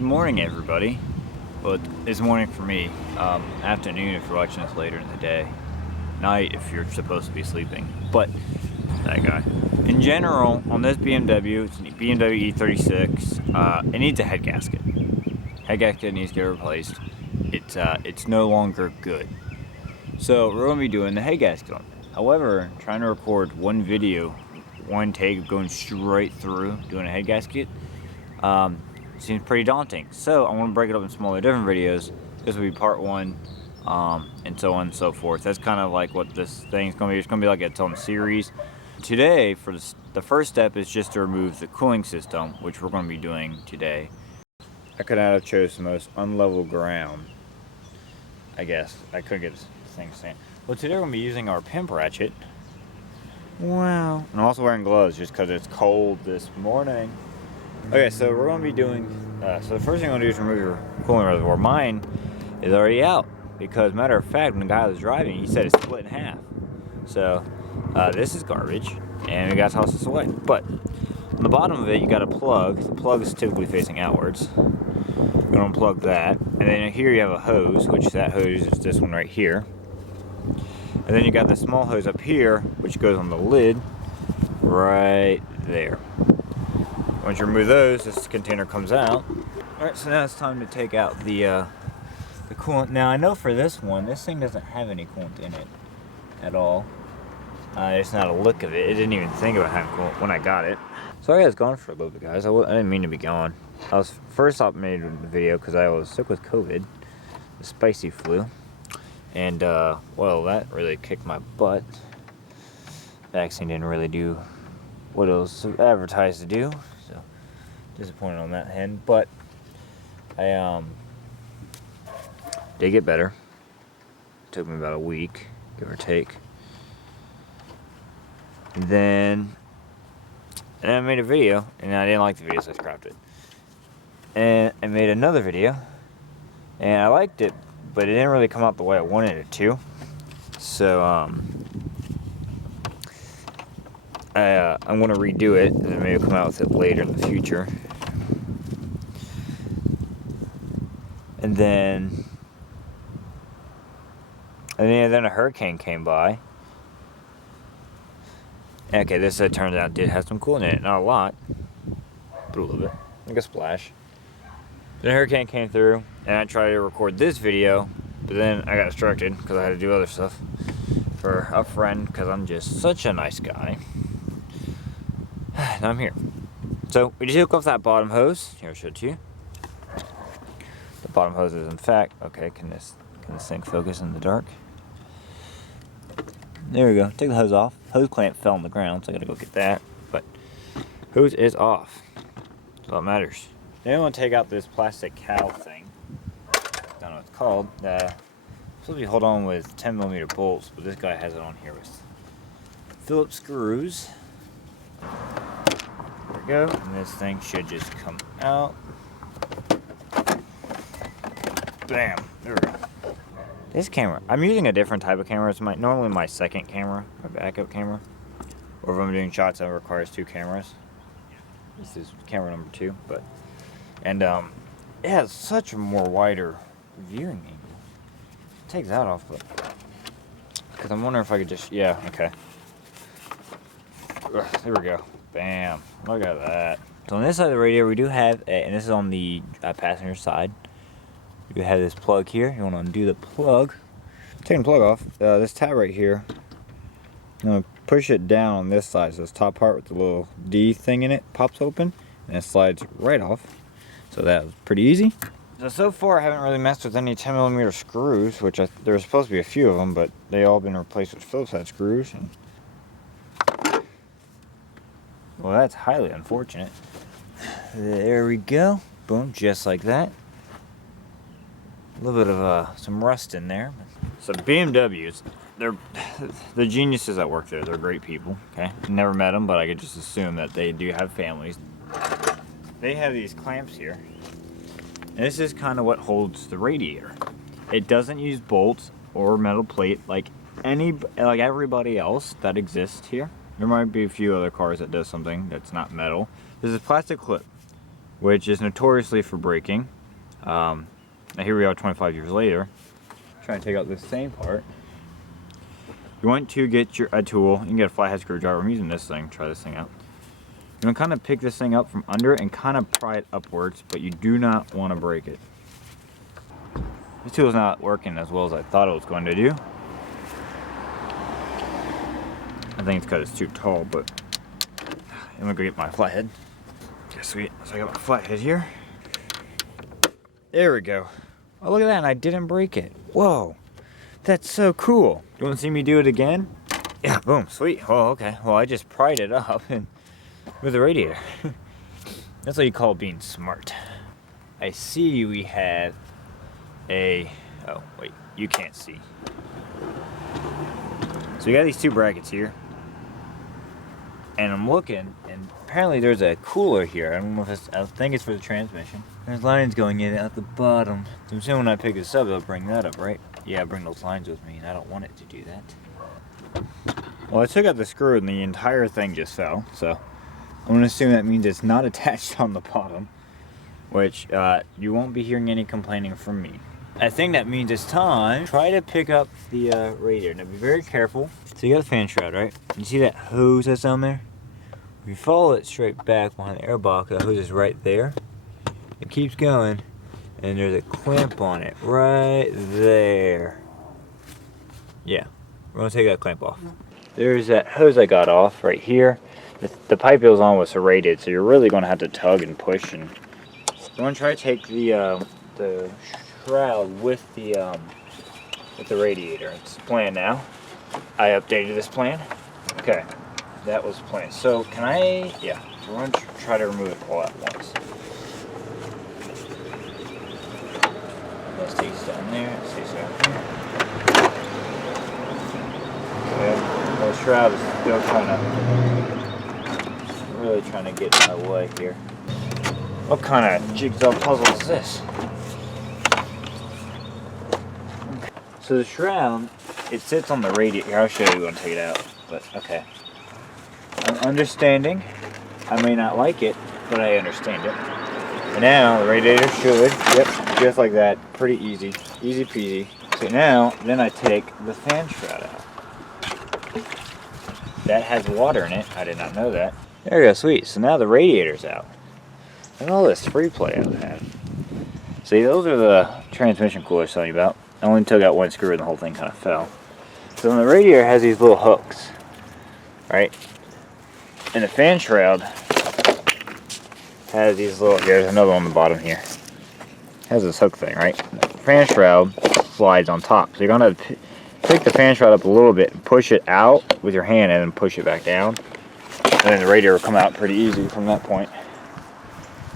Good morning, everybody. Well, it's morning for me. Afternoon if you're watching this later in the day. Night if you're supposed to be sleeping. But that guy. In general, on this BMW, it's a BMW E36. It needs a head gasket. Head gasket needs to get replaced. It's no longer good. So we're going to be doing the head gasket on it. However, trying to record one video, one take of going straight through doing a head gasket, seems pretty daunting. So I want to break it up in smaller, different videos. This will be part one, and so on and so forth. That's kind of like what this thing's going to be. It's going to be like its own series. Today, for the first step is just to remove the cooling system, which we're going to be doing today. I could not have chose the most unlevel ground, I guess. I couldn't get this thing to stand. Well, today we're going to be using our pimp ratchet. Wow. I'm also wearing gloves just because it's cold this morning. Okay, so we're going to be doing, so the first thing I'm going to do is remove your cooling reservoir. Mine is already out because, matter of fact, when the guy was driving, he said it's split in half. So, this is garbage, and we got to toss this away. But, on the bottom of it, you got a plug. The plug is typically facing outwards. You're going to unplug that. And then here you have a hose, which that hose is this one right here. And then you got the small hose up here, which goes on the lid right there. Once you remove those, this container comes out. Alright, so now it's time to take out the coolant. Now I know for this one, this thing doesn't have any coolant in it at all. It's not a look of it. It didn't even think about having coolant when I got it. Sorry I was gone for a little bit, guys. I didn't mean to be gone. I was first off made the video because I was sick with COVID, the spicy flu. And, well, that really kicked my butt. Vaccine didn't really do what it was advertised to do. So, disappointed on that end. But, I, did get better. It took me about a week, give or take. And then I made a video, and I didn't like the video, so I scrapped it. And I made another video, and I liked it, but it didn't really come out the way I wanted it to. So, I'm going to redo it, and then maybe come out with it later in the future. And then a hurricane came by. Okay, this turns out did have some coolant in it. Not a lot, but a little bit, like a splash. Then a hurricane came through, and I tried to record this video, but then I got distracted because I had to do other stuff for a friend, because I'm just such a nice guy. Now I'm here. So we just took off that bottom hose. Here, I'll show it to you. The bottom hose is in fact, okay, can this thing focus in the dark? There we go. Take the hose off. Hose clamp fell on the ground, so I gotta go get that. But hose is off. That's all that matters. Then I'm gonna take out this plastic cowl thing. Don't know what it's called. Supposed to be held on with 10mm bolts, but this guy has it on here with Phillips screws. There we go. And this thing should just come out. Bam. There we go. This camera, I'm using a different type of camera. It's normally my second camera, my backup camera. Or if I'm doing shots that requires two cameras. This is camera number 2, but and it has such a more wider viewing angle. Take that off, but because I'm wondering if I could just, yeah, okay. Ugh, there we go. Bam. Look at that. So on this side of the radiator, we do have, and this is on the passenger side. You have this plug here. You want to undo the plug. Taking the plug off. This tab right here. I'm going to push it down on this side. So this top part with the little D thing in it pops open. And it slides right off. So that was pretty easy. So far I haven't really messed with any 10mm screws. Which there's supposed to be a few of them. But they all been replaced with Phillips head screws. And well, that's highly unfortunate. There we go. Boom. Just like that. A little bit of some rust in there. So BMWs, they're the geniuses that work there. They're great people. Okay, never met them, but I could just assume that they do have families. They have these clamps here, and this is kind of what holds the radiator. It doesn't use bolts or metal plate like everybody else that exists here. There might be a few other cars that does something that's not metal. This is a plastic clip. which is notoriously for breaking. Now here we are 25 years later, trying to take out this same part. You want to get a tool. You can get a flathead screwdriver. I'm using this thing. Try this thing out. You want to kind of pick this thing up from under and kind of pry it upwards, but you do not want to break it. This tool is not working as well as I thought it was going to do. I think it's because it's too tall, but I'm gonna go get my flathead. Okay, sweet. So I got my flathead here. There we go. Oh, look at that, and I didn't break it. Whoa, that's so cool. You want to see me do it again? Yeah, boom, sweet. Oh, okay. Well, I just pried it up and with the radiator. That's what you call being smart. I see we have a, oh wait, you can't see. So we got these two brackets here. And I'm looking, and apparently there's a cooler here. I don't know if it's, I think it's for the transmission. There's lines going in at the bottom. So I'm assuming when I pick this up, it'll bring that up, right? Yeah, bring those lines with me, and I don't want it to do that. Well, I took out the screw and the entire thing just fell, so I'm gonna assume that means it's not attached on the bottom, which you won't be hearing any complaining from me. I think that means it's time. Try to pick up the radiator. Now be very careful. So you got a fan shroud, right? You see that hose that's down there? If you follow it straight back behind the airbox, the hose is right there. It keeps going, and there's a clamp on it right there. Yeah, we're gonna take that clamp off. There's that hose I got off right here. The pipe it was on was serrated, so you're really gonna have to tug and push. And you wanna try to take the shroud with the radiator. It's the plan now. I updated this plan. Okay. That was the plan. So can I, yeah, we're going to try to remove it all at once. Let's take it down there, let's take it down here. Okay, well, the shroud is still really trying to get in my way here. What kind of jigsaw puzzle is this? Okay. So the shroud, it sits on the radiator. Here, I'll show you when I take it out, but okay. I'm understanding. I may not like it, but I understand it. And now the radiator should, yep, just like that, pretty easy, easy peasy. So now, then I take the fan shroud out. That has water in it. I did not know that. There we go, sweet. So now the radiator's out. And all this free play I've had. See, those are the transmission coolers I was telling you about. I only took out one screw and the whole thing kind of fell. So then the radiator has these little hooks, right? And the fan shroud has these little, there's another one on the bottom here. Has this hook thing, right? The fan shroud slides on top. So you're gonna pick the fan shroud up a little bit and push it out with your hand and then push it back down. And then the radiator will come out pretty easy from that point.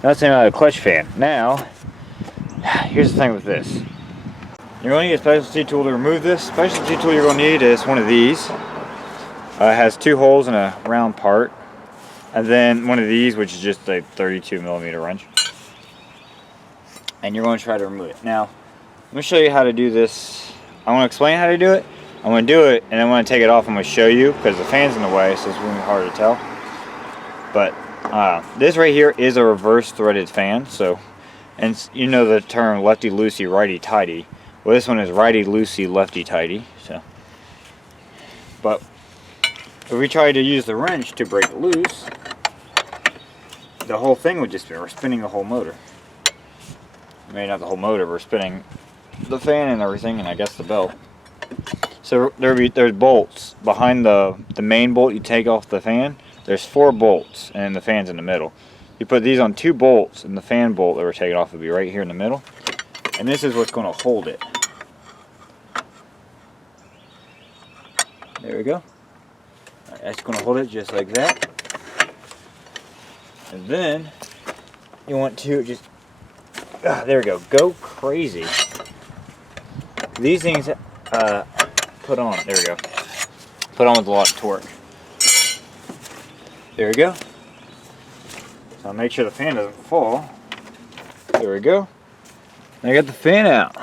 That's another clutch fan. Now, here's the thing with this. You're going to need a specialty tool to remove this. Specialty tool you're going to need is one of these. It has two holes and a round part. And then one of these, which is just a 32mm wrench. And you're going to try to remove it. Now, I'm going to show you how to do this. I want to explain how to do it. I'm going to do it, and then when I take it off, I'm going to show you, because the fan's in the way, so it's really hard to tell. But this right here is a reverse threaded fan. So, and you know the term lefty-loosey, righty-tighty. Well, this one is righty-loosey, lefty-tighty. So, but if we try to use the wrench to break it loose, the whole thing would just be, we're spinning the whole motor. Maybe not the whole motor, we're spinning the fan and everything, and I guess the belt. So there's bolts behind the main bolt you take off the fan. There's 4 bolts, and the fan's in the middle. You put these on 2 bolts, and the fan bolt that we're taking off will be right here in the middle. And this is what's going to hold it. There we go. Alright, that's going to hold it just like that. And then you want to just, there we go, go crazy. These things put on, there we go, put on with a lot of torque. There we go. So I'll make sure the fan doesn't fall. There we go. I got the fan out.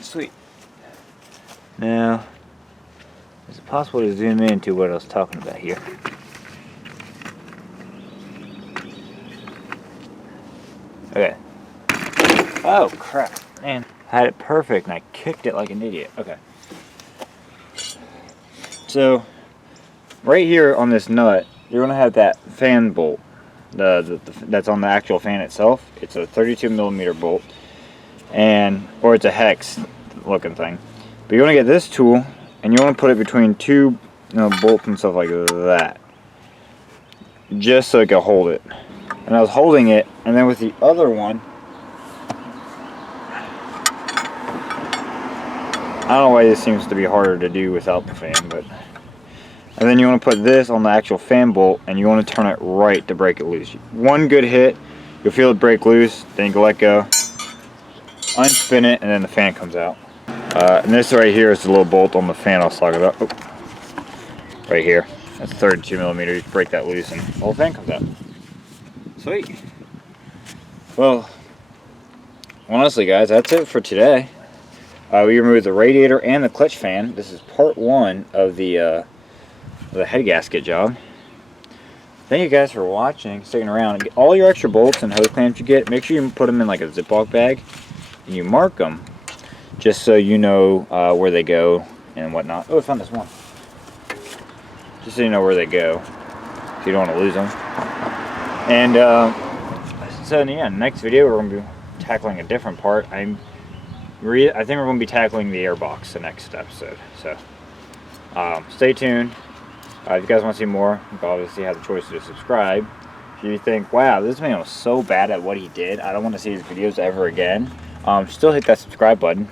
Sweet. Now, is it possible to zoom into what I was talking about here? Okay. Oh crap, man. I had it perfect and I kicked it like an idiot. Okay. So, right here on this nut, you're gonna have that fan bolt. That's on the actual fan itself. It's a 32mm bolt, or it's a hex looking thing. But you want to get this tool and you want to put it between two bolts and stuff like that, just so it can hold it. And I was holding it, and then with the other one, I don't know why this seems to be harder to do without the fan, but. And then you want to put this on the actual fan bolt, and you want to turn it right to break it loose. One good hit, you'll feel it break loose, then you can let go, unspin it, and then the fan comes out. And this right here is the little bolt on the fan I was talking about. Oh, right here. That's 32mm. You break that loose, and the whole fan comes out. Sweet. Well, honestly, guys, that's it for today. We removed the radiator and the clutch fan. This is part 1 of the head gasket job. Thank you guys for watching, sticking around. And get all your extra bolts and hose clamps you get, make sure you put them in like a Ziploc bag and you mark them, just so you know where they go and whatnot. Oh, I found this one. Just so you know where they go, if you don't want to lose them. And so yeah, next video we're going to be tackling a different part. I think we're going to be tackling the airbox the next episode. So stay tuned. If you guys want to see more, you can obviously have the choice to subscribe. If you think, wow, this man was so bad at what he did, I don't want to see his videos ever again, still hit that subscribe button.